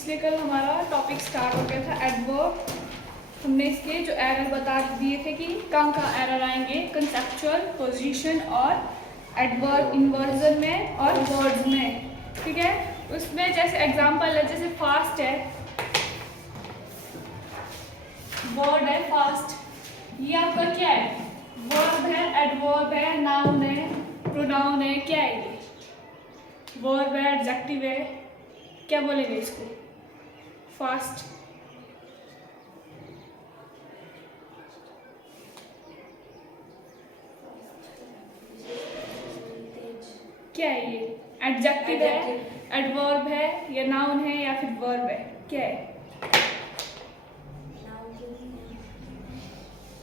पिछले कल हमारा टॉपिक स्टार्ट हो गया था एडवर्ब। हमने इसके जो एरर बता दिए थे कि कहाँ कहाँ एरर आएंगे, कंसेप्चुअल, पोजीशन और एडवर्ब इन्वर्जन में और वर्ड्स में। ठीक है, उसमें जैसे एग्जांपल है, जैसे फास्ट है, वर्ड है फास्ट, ये आपका क्या है? वर्ब है, एडवर्ब है, नाउन है, प्रोनाउन है, क्या है ये? वर्ब है, एडजेक्टिव है, क्या बोलेंगे इसको? फास्ट। क्या है ये? एडजेक्टिव है, एडवर्ब है, या नाउन है, या फिर वर्ब है? क्या है?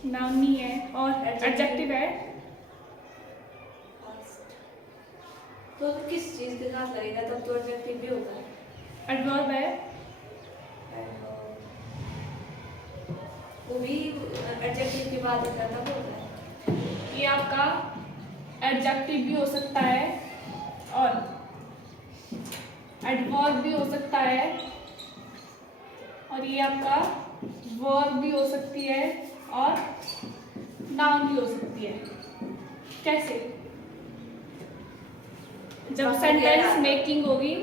नाउन नहीं है। और एडजेक्टिव है तो किस चीज के साथ लगेगा तब तो एडजेक्टिव भी होगा। एडवर्ब है, वो भी एडजेक्टिव की बात होता है तब होता है। ये आपका एडजेक्टिव भी हो सकता है और एडवर्ब भी हो सकता है, और ये आपका वर्ब भी हो सकती है और नाउन भी हो सकती है। कैसे? जब सेंटेंस मेकिंग होगी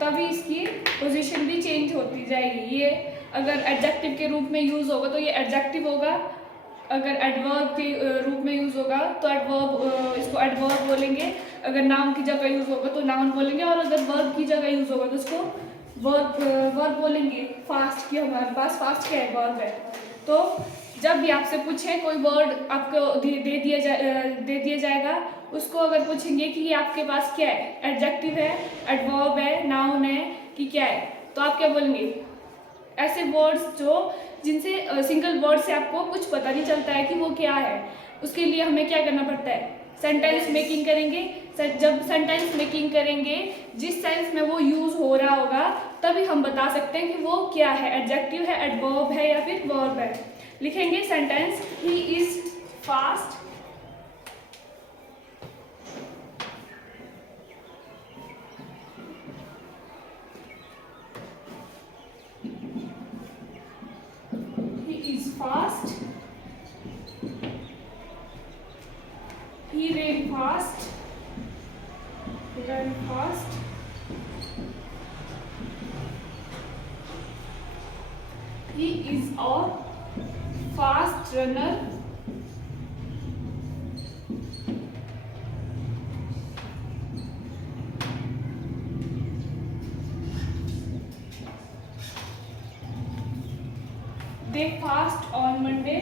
तभी इसकी पोजीशन भी चेंज होती जाएगी। ये अगर एडजेक्टिव के रूप में यूज होगा तो ये एडजेक्टिव होगा, अगर एडवर्ब के रूप में यूज होगा तो एडवर्ब, इसको एडवर्ब बोलेंगे, अगर नाउन की जगह यूज होगा तो नाउन बोलेंगे, और अगर वर्ब की जगह यूज होगा तो इसको वर्ब बोलेंगे। फास्ट की हमारे पास फास्ट क्या है? वर्ब है। तो जब भी आपसे पूछे कोई वर्ड आपको दे दिया जाएगा, उसको अगर पूछेंगे कि ये आपके पास क्या है, एडजेक्टिव है, एडवर्ब है, नाउन है कि क्या है, तो आप क्या बोलेंगे? ऐसे वर्ड्स जिनसे सिंगल वर्ड से आपको कुछ पता नहीं चलता है कि वो क्या है, उसके लिए हमें क्या करना पड़ता है? सेंटेंस मेकिंग करेंगे। जब सेंटेंस मेकिंग करेंगे, जिस सेंस में वो यूज हो रहा होगा तभी हम बता सकते हैं कि वो क्या है, एडजेक्टिव है, एडवर्ब है, या फिर वर्ब है। लिखेंगे sentence, he is fast, fast, he ran fast, he is a fast runner, they fast on Monday,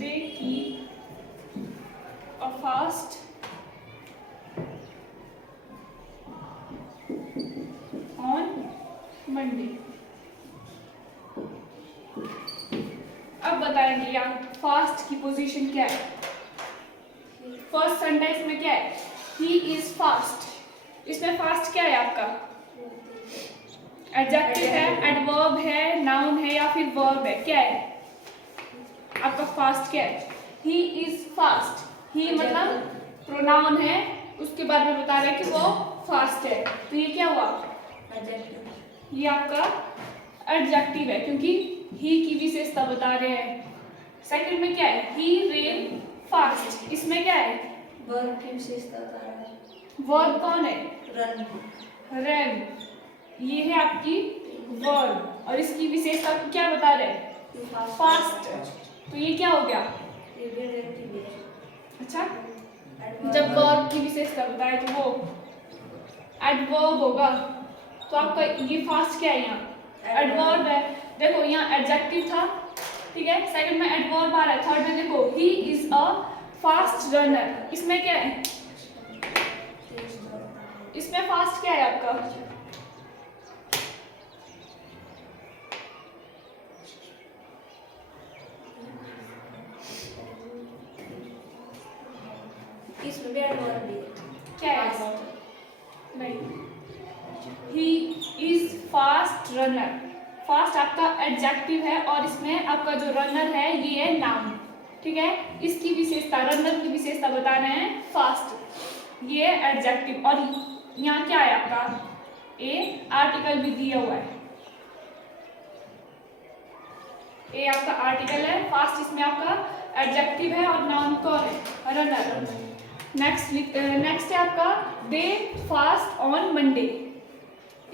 they keep a fast on Monday। अब बताएंगे यहाँ फास्ट की पोजीशन क्या है। फर्स्ट सेंटेंस में क्या है? He is fast. इसमें फास्ट क्या है आपका? एडजेक्टिव है, एडवर्ब है, नाउन है, या फिर वर्ब है? क्या है आपका? फास्ट क्या है? He is fast. ही मतलब प्रोनाउन है, उसके बारे में बता रहे हैं कि वो फास्ट है, तो ये क्या हुआ? एडजेक्टिव। ये आपका एडजेक्टिव है क्योंकि ही की विशेषता बता रहे हैं। सेकंड में क्या है? ही रेन फास्ट। इसमें क्या है? वर्ब की विशेषता बता रहा है। वर्ब कौन है? रन। रन, ये है आपकी वर्ब, और इसकी विशेषता क्या बता रहे हैं? फास्ट। तो ये क्या हो गया? अच्छा, जब वर्ब की विशेषता बताए तो वो एडवर्ब होगा, तो आपका ये फास्ट क्या है? यहाँ एडवर्ब है। देखो यहाँ एडजेक्टिव था, ठीक है, सेकंड में एडवर्ब आ रहा है, थर्ड में देखो he is a fast runner. इसमें क्या है? इसमें फास्ट क्या है आपका? इसमें भी एडवर्ब भी क्या है? नहीं, he is fast runner. Fast आपका एडजेक्टिव है और इसमें आपका जो रनर है ये है नाउन। ठीक है। इसकी विशेषता, रनर की विशेषता बता रहे हैं फास्ट, ये एडजेक्टिव। और यहाँ क्या है आपका, ए आर्टिकल भी दिया हुआ है, ए आपका आर्टिकल है, फास्ट इसमें आपका एडजेक्टिव है और नाउन कौन है, रनर। नेक्स्ट है आपका दे फास्ट ऑन मंडे,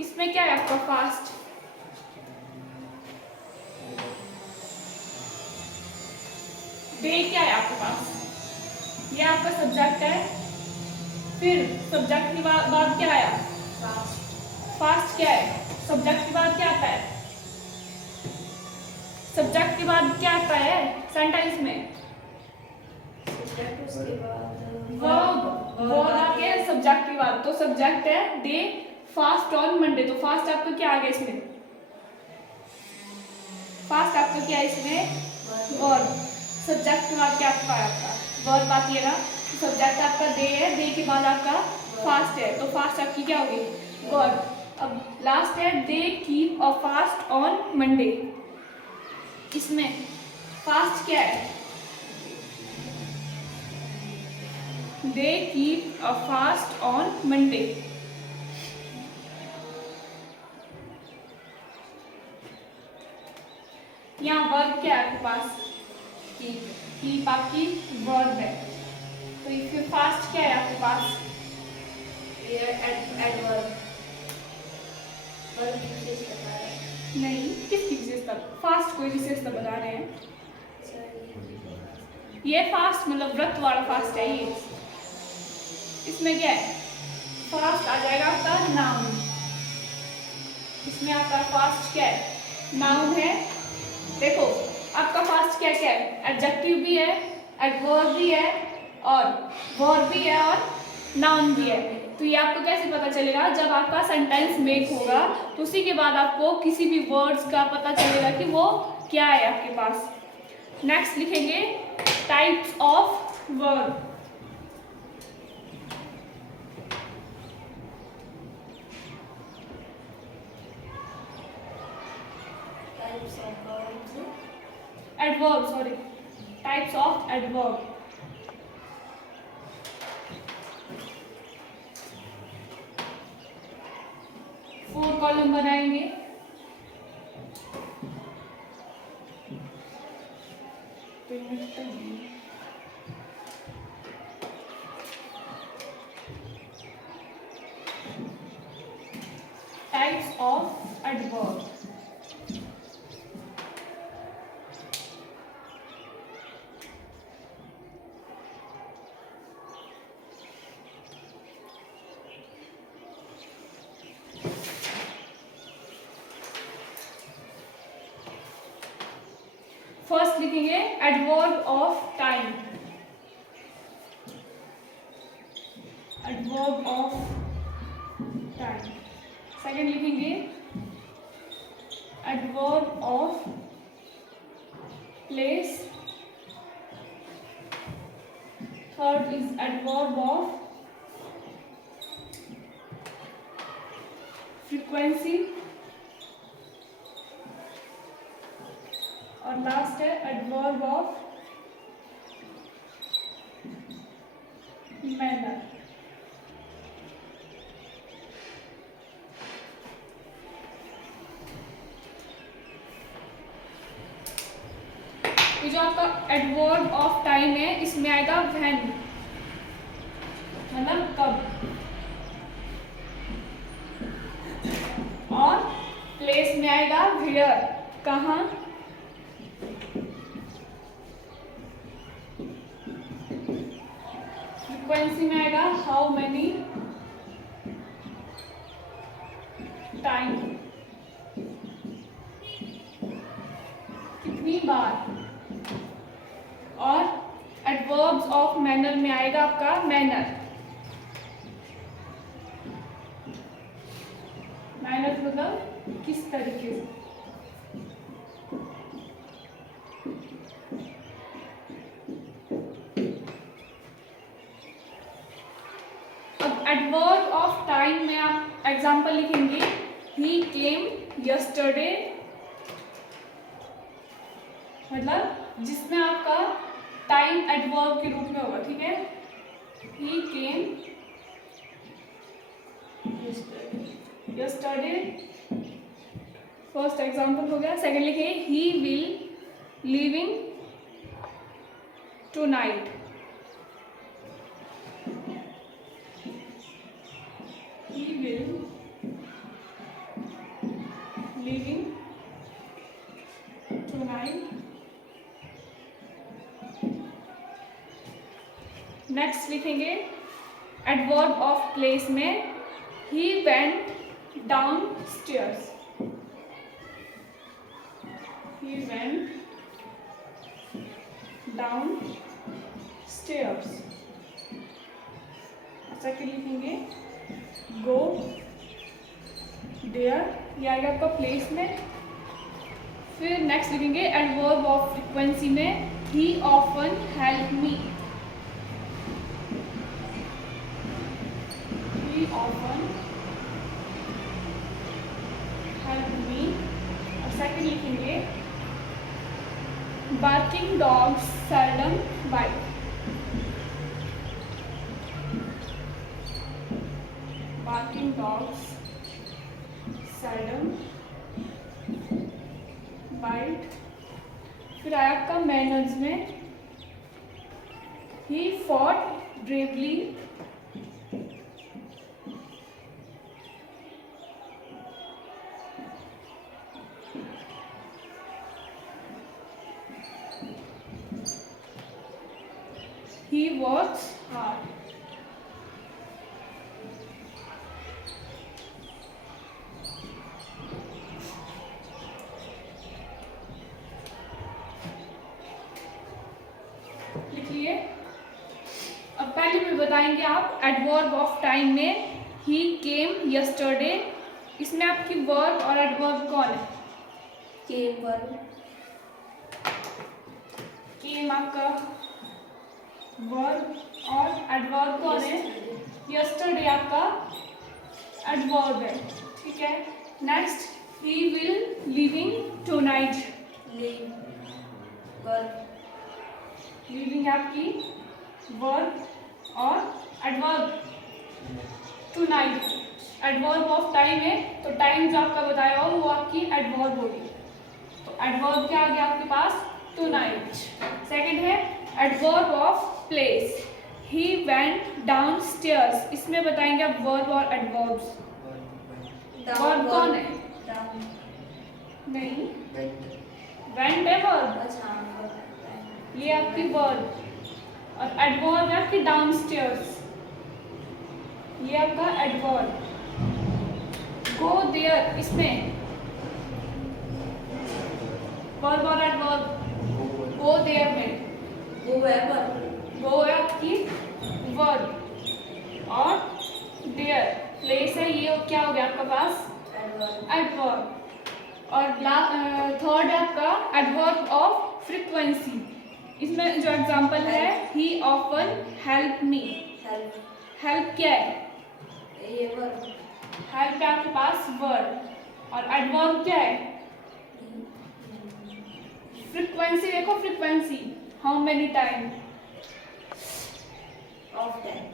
इसमें क्या है आपका फास्ट, दे क्या है आपके पास, ये आपका सब्जेक्ट है। फिर सब्जेक्ट के बाद क्या आया, फास्ट क्या है, सब्जेक्ट के बाद क्या आता है, सब्जेक्ट के बाद क्या आता है सेंटेंस में, उसके बाद वर्ब आके सब्जेक्ट के बाद, तो सब्जेक्ट है दे फास्ट ऑन मंडे, तो फास्ट आपका क्या आ गया इसमें, फास्ट आपका क्या है इसमें वर्ब, सब्जेक्ट के बाद क्या आपका है, आपका वर्ब आती है ना, तो सब्जेक्ट आपका दे है, दे के बाद आपका फास्ट है, तो फास्ट आपकी क्या होगी वर्ब। अब लास्ट है they keep a fast on Monday, इसमें फास्ट क्या है, they keep a fast on Monday, यहाँ वर्ब क्या है आपके पास, कीप आपकी वर्ब है, तो इसमें फास्ट क्या है आपके पास, ये एडवर्ब, वर्ब की विशेषता बता रहे हैं। नहीं, किसकी विशेषता, फास्ट कोई विशेषता बता रहे हैं, ये फास्ट मतलब व्रत वाला फास्ट है ये, इसमें क्या है फास्ट आ जाएगा आपका नाउन, इसमें आपका फास्ट क्या है नाउन है। देखो आपका फास्ट क्या क्या है, एडजेक्टिव भी है, एडवर्ब भी है और वर्ब भी है और नाउन भी है। तो ये आपको कैसे पता चलेगा, जब आपका सेंटेंस मेक होगा तो उसी के बाद आपको किसी भी वर्ड्स का पता चलेगा कि वो क्या है आपके पास। नेक्स्ट लिखेंगे types of verb, adverb, sorry types of adverb. 4 column बनाएंगे, टाइप्स ऑफ एडवर्ब। फर्स्ट लिखेंगे adverb of time, adverb of time. Second लिखेंगे adverb of place, third is adverb of frequency और लास्ट है एडवर्ब ऑफ मैनर। तो जो आपका adverb of time है इसमें आएगा व्हेन, मतलब कब, और प्लेस में आएगा वेयर, कहाँ, फ्रीक्वेंसी में आएगा हाउ मेनी टाइम, कितनी बार, और एडवर्ब्स ऑफ मैनर में आएगा आपका मैनर, मैनर मतलब किस तरीके से। अब एडवर्ब ऑफ टाइम में आप एग्जांपल लिखेंगे ही केम यस्टरडे, मतलब जिसमें आपका टाइम एडवर्ब के रूप में होगा, ठीक है। ही केम यस्टरडे, फर्स्ट एग्जाम्पल हो गया। सेकेंड लिखिए he will living tonight. He will living tonight. Next लिखेंगे एडवर्ब ऑफ प्लेस में he went down stairs. He went down stairs. अच्छा क्या लिखेंगे गो देयर, ये आएगा आपका प्लेस में। फिर नेक्स्ट लिखेंगे एडवर्ब ऑफ फ्रीक्वेंसी में he often help me. He often help me. और सेकंड लिखेंगे barking dogs seldom bite. Barking dogs seldom bite. फिर आया आपका मैनर्स में he fought bravely. He works hard. लिखिए। अब पहले भी बताएंगे आप एडवर्ब ऑफ टाइम में ही केम यस्टरडे, इसमें आपकी वर्ब और एडवर्ब कौन है? केम वर्ब, केम आपका वर्ब और एडवर्ब कौन है? यस्टरडे आपका एडवर्ब है, ठीक है। Next he will living tonight, live verb, living आपकी वर्ब और adverb tonight adverb of time है, तो टाइम जो आपका बताया हो वो आपकी एडवर्ब होगी। तो एडवर्ब क्या आ गया आपके पास? टुनाइट। सेकंड है adverb of place he went down stairs, इसमें बताएंगे आप वर्ब और एडवर्ब्स। वर्ब कौन है? डाउन नहीं, वेंट है वर्ब, अच्छा ये आपकी वर्ब, और एडवर्ब है आपकी डाउनस्टेयर्स, ये आपका एडवर्ब। गो देयर, इसमें वर्ब और एडवर्ब। गो देयर में वो है वर्ब, गो है आपकी वर्ब और देयर प्लेस है, ये क्या हो गया आपका पास? एडवर्ब। एडवर्ब। और थर्ड है आपका एडवर्ब ऑफ फ्रीक्वेंसी, इसमें जो एग्जांपल है ही ऑफन हेल्प मी। हेल्प, हेल्प क्या है? ये वर्ब, हेल्प है आपके पास वर्ब, और एडवर्ब क्या है? फ्रीक्वेंसी देखो, frequency how many time, of time,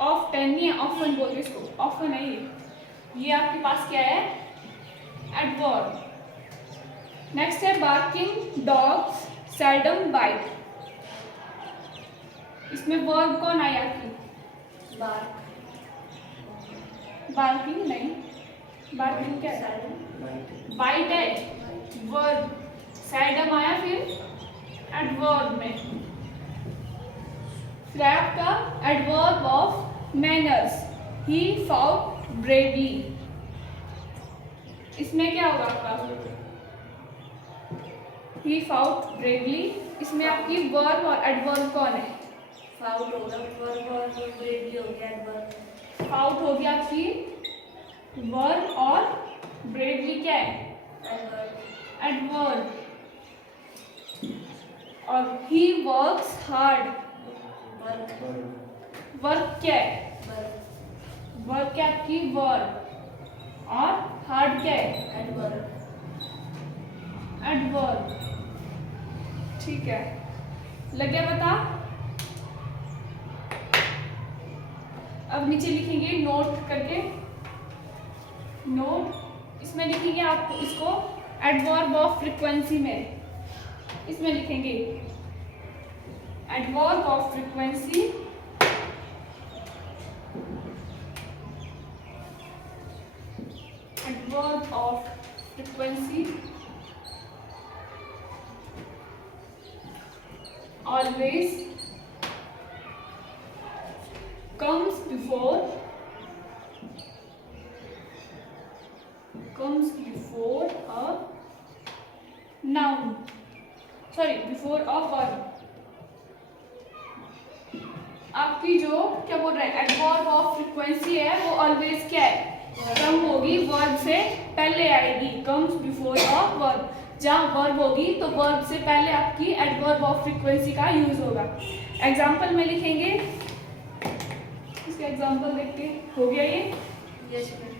of 10 नहीं है, ऑफन बोलते इसको, ऑफन है ये आपके पास क्या है? एडवर्ब। नेक्स्ट है बार्किंग डॉग्स सेल्डम बाइट, इसमें वर्ब कौन आया आपकी? बार्क, बार्किंग नहीं, बार्किंग क्या है? बाइट है वर्ब, सेल्डम आया फिर एडवर्ब में। फिर आपका adverb of manners he fought bravely, इसमें क्या होगा आपका? ही फाउट ब्रेवली, इसमें आपकी वर्ब और एडवर्ब कौन है? फाउट होगा वर्ब और ब्रेवली हो गया एडवर्ब। फाउट हो गया आपकी वर्ब और ब्रेवली क्या है? Adverb, adverb. और he works hard, work, work क्या है? वर्ब, वर्क क्या आपकी वर्ब, और हार्ड क्या है? एडवर्ब। एडवर्ब, ठीक है। लग गया पता? अब नीचे लिखेंगे नोट करके, नोट, इसमें लिखेंगे आप इसको एडवर्ब ऑफ फ्रीक्वेंसी में, इसमें लिखेंगे adverb of frequency, adverb of frequency always comes before a noun, sorry before a verb। आपकी जो क्या बोल रहे हैं एडवर्ब ऑफ फ्रीक्वेंसी है वो ऑलवेज क्या है, कम होगी, वर्ब से पहले आएगी, कम्स बिफोर अ वर्ब। जहाँ वर्ब होगी तो वर्ब से पहले आपकी एडवर्ब ऑफ फ्रीक्वेंसी का यूज होगा। एग्जाम्पल में लिखेंगे, इसका एग्जाम्पल देख के हो गया ये। Yes ma'am.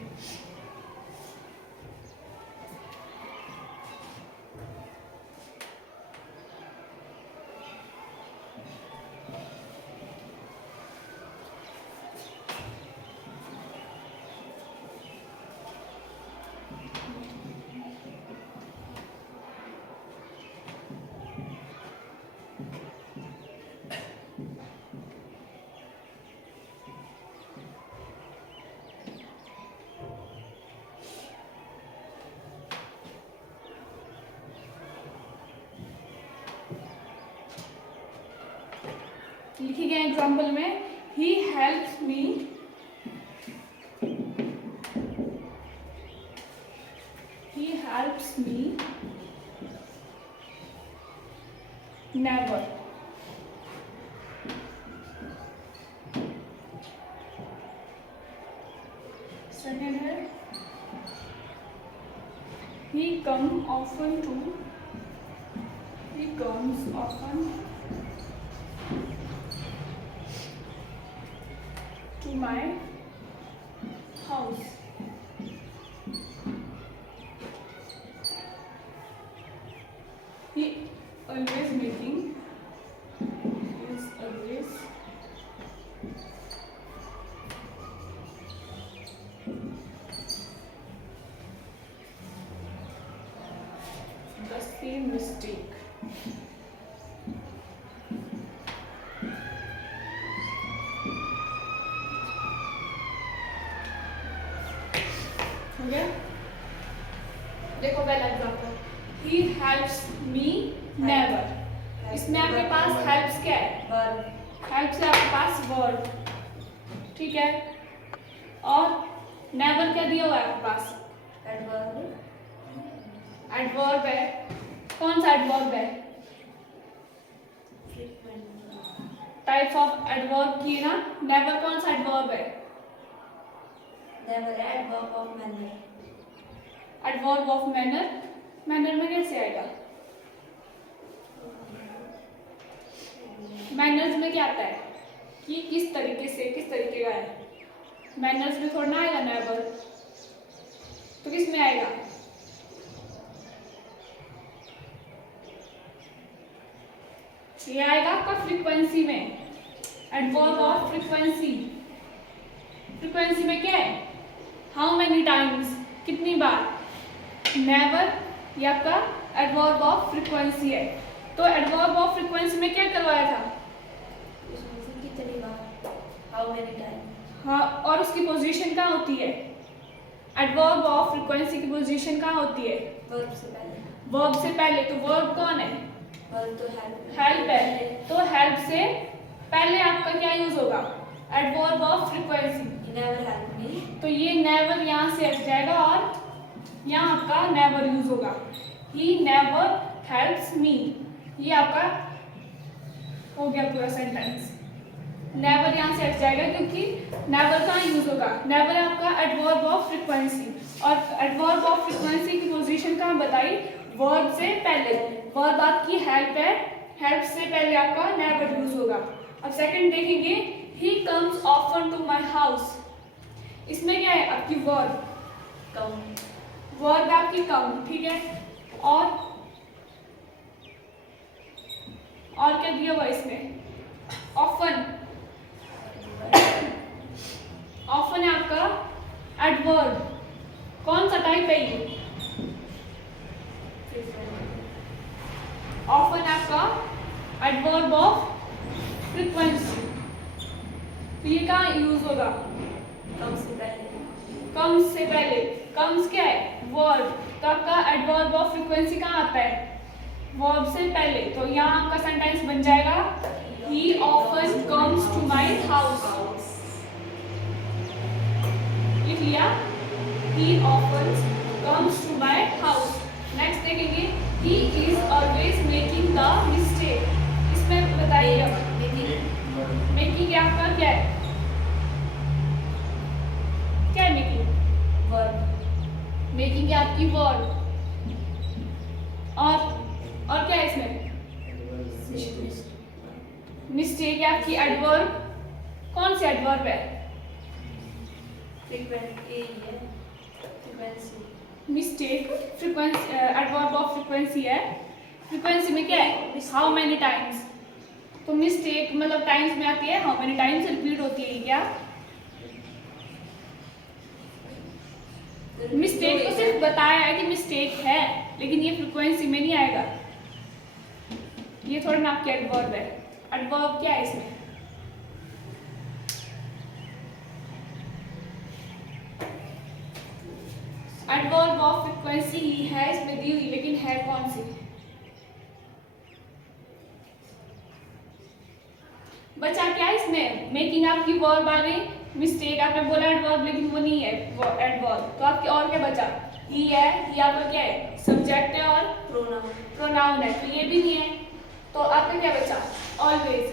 लिखी गए एग्जाम्पल में, he helps me, he helps me never। Second है he comes often to my house। He always making, is always the same mistake। हो गया? देखो पहला example, he helps me never। इसमें आपके पास हेल्प्स क्या है, वर्ब। हेल्प से आपके पास वर्ब, ठीक है, और नेवर क्या दिया हुआ है आपके पास, एडवर्ब। एडवर्ब है। कौन सा एडवर्ब है, टाइप्स ऑफ एडवर्ब की ना, नेवर कौन सा एडवर्ब है, नेवर है adverb of manner. Adverb of manner. Manner में कैसे आएगा, मैनर्स में क्या आता है कि किस तरीके से, किस तरीके का है, मैनर्स में थोड़ा ना आएगा नेवर, तो किस में आएगा, ये आएगा आपका फ्रीक्वेंसी में, एडवर्ब ऑफ फ्रीक्वेंसी। फ्रीक्वेंसी में क्या है, हाउ मेनी टाइम्स, कितनी बार, नेवर ये आपका एडवर्ब ऑफ फ्रीक्वेंसी है। तो एडवर्ब ऑफ फ्रीक्वेंसी में क्या करवाया था, कितनी बार, हाउ मेनी टाइम। हाँ, और उसकी पोजीशन कहाँ होती है, एडवर्ब ऑफ फ्रीक्वेंसी की पोजीशन कहाँ होती है, वर्ब से पहले। वर्ब से पहले। तो वर्ब कौन है, वर्ब तो हेल्प। हेल्प है, तो हेल्प से पहले आपका क्या यूज होगा, adverb of frequency. Never help me. तो ये नेवर यहाँ से हट जाएगा और यहाँ आपका नेवर यूज होगा, ही नेवर हेल्प्स मी। ये आपका हो गया पूरा सेंटेंस। नेवर यहाँ से हट जाएगा क्योंकि नेवर कहाँ यूज होगा, नेवर आपका एडवर्ब ऑफ फ्रीक्वेंसी, और एडवर्ब ऑफ फ्रीक्वेंसी की पोजीशन कहाँ बताई, वर्ब से पहले। वर्ब आपकी हेल्प है, हेल्प से पहले आपका नेवर यूज होगा। अब सेकंड देखेंगे, he comes often to my house. इसमें क्या है आपकी वर्ब, कम। वर्ब आपकी कम, ठीक है, और क्या दिया हुआ है ऑफन आपका एडवर्ब ऑफ फ्रीक्वेंसी, तो ये कहाँ यूज होगा? कम से पहले। कम्स से पहले। कम्स क्या है? वर्ब। तो आपका एडवर्ब ऑफ फ्रीक्वेंसी कहाँ आता है? वर्ब से पहले। तो यहाँ आपका सेंटेंस बन जाएगा he often comes to my house. लिख लिया? He often comes to my house. Next देखेंगे he is always making the mistake. इसमें बताइए मेकिंग आपका क्या है? क्या है मेकिंग? वर्ब। मेकिंग है आपकी वर्ब। और क्या है इसमें? मिस्टेक है आपकी एडवर्ब। कौन सी एडवर्ब है? Mistake frequency adverb of frequency है। फ्रीक्वेंसी में क्या है? How many times. तो मिस्टेक मतलब टाइम्स में आती है, हाउ मेनी टाइम्स रिपीट होती है क्या? मिस्टेक तो सिर्फ बताया है कि मिस्टेक है, लेकिन ये फ्रीक्वेंसी में नहीं आएगा। ये थोड़ा ना आपकी एडवर्ब है। एडवर्ब क्या है इसमें? एडवर्ब ऑफ फ्रीक्वेंसी ही है इसमें दी हुई, लेकिन है कौन सी? बचा क्या इसमें? मेकिंग आपकी वर्ब आ गई, मिस्टेक आपने बोला एडवर्ब, लेकिन वो नहीं है एडवर्ब। तो आपके और क्या बचा? ही है। ही आपका क्या है? सब्जेक्ट है और प्रोनाउन है, तो ये भी नहीं है। तो आपका क्या बचा? ऑलवेज।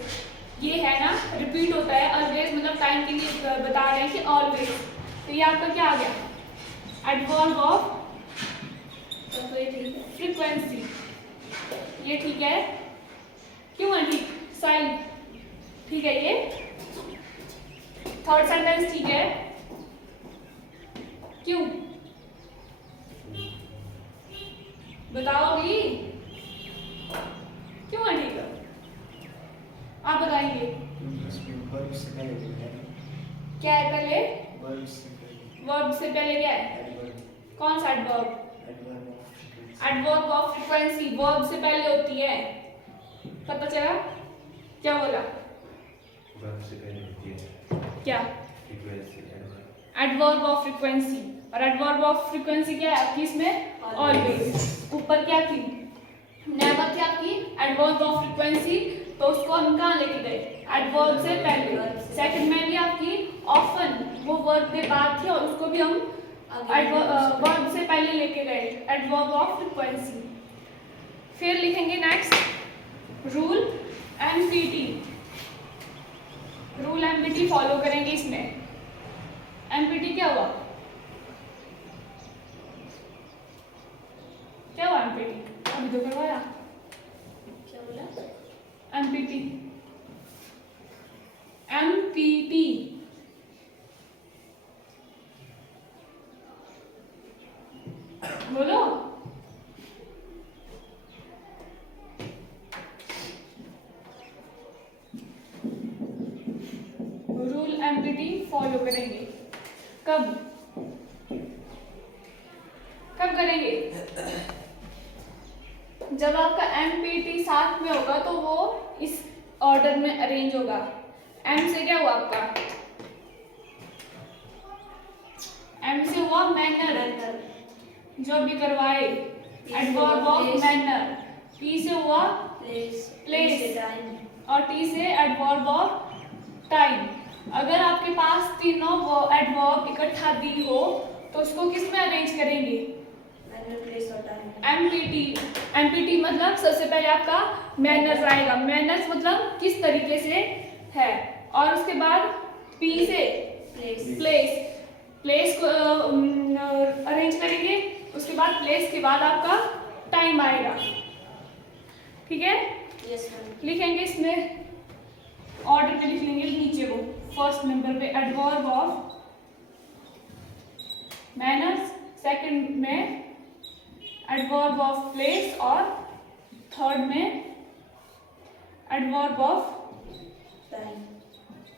ये है ना, रिपीट होता है। ऑलवेज मतलब टाइम के लिए बता रहे हैं कि ऑलवेज। तो ये आपका क्या आ गया? Adverb of frequency. ये ठीक है? क्यों है ठीक? साइड ठीक है। ये थर्ड सेंटेंस ठीक है? क्यों बताओगी? क्यों है ठीक है? आप बताएंगे क्या है पहले? वर्ब से पहले क्या है? कौन सा adverb? Adverb of frequency verb से पहले होती है। पता चला? क्या बोला? क्या? Adverb of frequency. और एडवर्ब ऑफ फ्रीक्वेंसी क्या है आपकी इसमें? ऑलवेज। ऊपर क्या थी? नेवर थी आपकी एडवर्ब ऑफ फ्रीक्वेंसी, तो उसको हम कहाँ लेके गए? एडवर्ब से पहले। सेकंड में भी आपकी ऑफन, वो वर्ब के बाद थी और उसको भी हम वर्ब से पहले लेके गए, एडवर्ब ऑफ फ्रीक्वेंसी। फिर लिखेंगे next rule empty. Rule empty follow करेंगे इसमें। एमपीटी क्या हुआ? क्या हुआ एमपीटी? अभी तो करवाया। क्या बोला? एमपीटी। एमपीटी बोलो। रूल एमपीटी फॉलो करेंगे। कब कब करेंगे? जब आपका एमपीटी साथ में होगा तो वो इस ऑर्डर में अरेंज होगा। एम से क्या हुआ आपका? एम से हुआ मैनर, जो भी करवाए, एडवर्ब ऑफ मैनर। पी से हुआ प्लेस और टी से एडवर्ब ऑफ टाइम। अगर आपके पास तीनों एडवर्ब इकट्ठा दी हो तो उसको किस में अरेंज करेंगे? एमपीटी। एमपीटी मतलब सबसे पहले आपका मैनर्स आएगा। मैनर्स मतलब किस तरीके से है, और उसके बाद पी से प्लेस को अरेंज करेंगे। उसके बाद प्लेस के बाद आपका टाइम आएगा। ठीक है? Yes ma'am. लिखेंगे इसमें ऑर्डर पे लिख लेंगे नीचे को। फर्स्ट नंबर पे एडवर्ब ऑफ मैनर्स, सेकंड में एडवर्ब ऑफ प्लेस और थर्ड में एडवर्ब ऑफ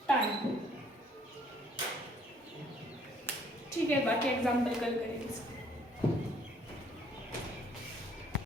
टाइम। ठीक है, बाकी एग्जाम्पल कल करेंगे।